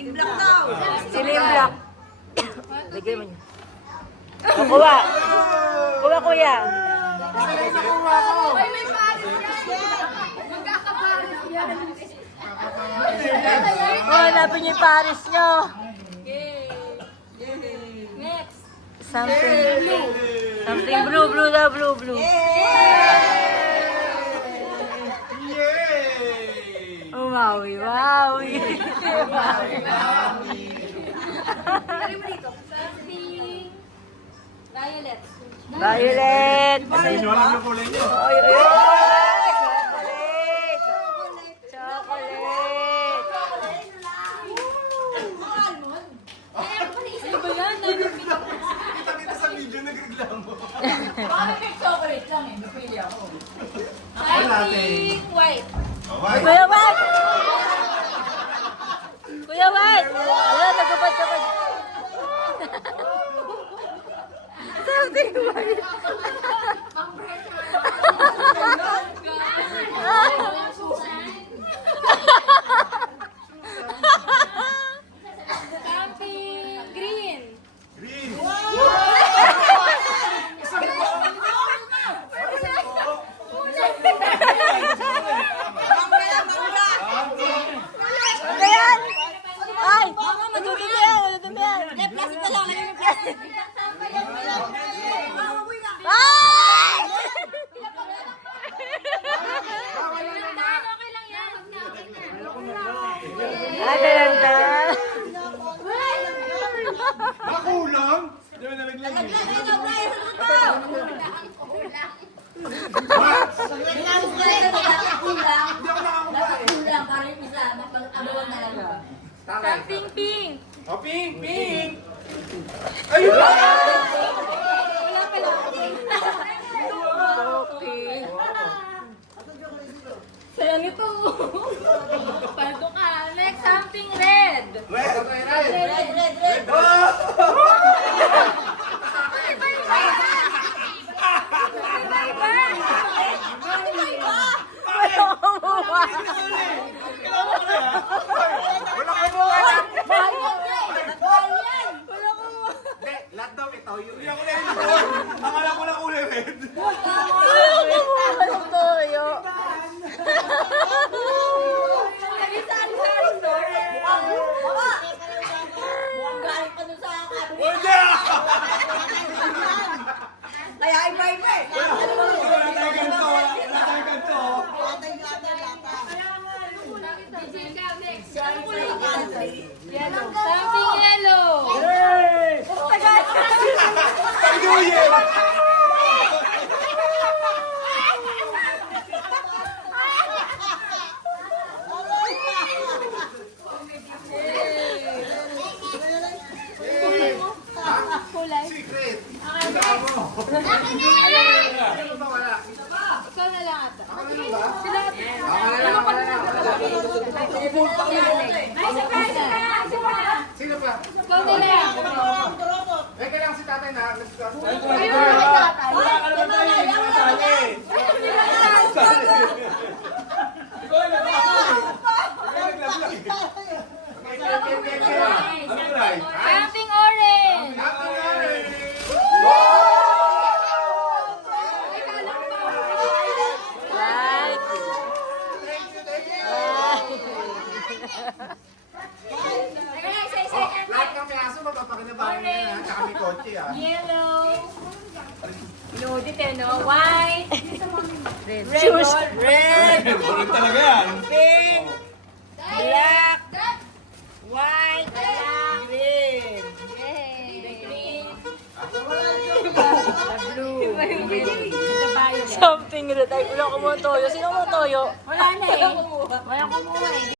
Something black daw. Sila yung black. Lagay mo niya. O, kuha. Kuha, kuya. Ay, may paris yan. Magkakaparis yan. O, hanapin niyo yung Paris niyo. Next. Something blue, blue daw, blue, blue. Umawi, wawi. Tari mo dito. Something violet. Violet. Sinunod yung kulay niyo. Oy, oy, oy. Chocolate. Chocolate. Ano ba yan? Kita sa video nagreklamo. Bakit may chocolate lang eh? Napili ako. Something white. Alright. Kuya Wat! Kuya Wat! Ayan, nagubad ka pa. Something white. Something green. Green. Ano yan? Ay! Madumi yan! Madumi yan! Plastic na lang. Ano yung plastic? Ay! Okay lang yan. Dalandan. Makulang? Di ba nalaglag eh? Pinasok ko rin sa kulang. Kulang para yung isa. Mapag-abawan talaga. Something pink. Oh, pink, pink! Wala pala. Okay. Saya nito. Paldo ka. Next, something red. Red! Red. Wala kumuha. Wala ka mo! Mahal yan. Hindi, lahat daw ito. Hindi ako na ito. Akala ko lang kulay red. Wala kumuha ng toyo. Sari-sari store. Baba. Mukhang galing pa dun sa akin. Hindi! Kaya iba-iba eh. Wala tayo ganito. Wala tayo ganito. Something yellow. Hey! New Year! Kulay. Secret! Ikaw mo! Ano ba wala? Ikaw na lang ata. Ano ba? Sila ata. Ay, surprise! Sino pa? Ikaw na lang. Eh, kailangan si tatay na. Ayun, ay, tatay. Wala ka naman tayo. Hindi ka sali. Ano ba? Something orange. Right. Lahat ng piyaso magpapakinabangan niya na. Tsaka may kotse ah. Yellow. Loaded eh, no? White. Red. Red. Bulog talaga yan. Pink. Black. White. Green. Green. Blue. Violet. Something red. Ay, wala kumuha ng toyo. Sino kumuha ng toyo? Wala na eh. Wala kumuha eh.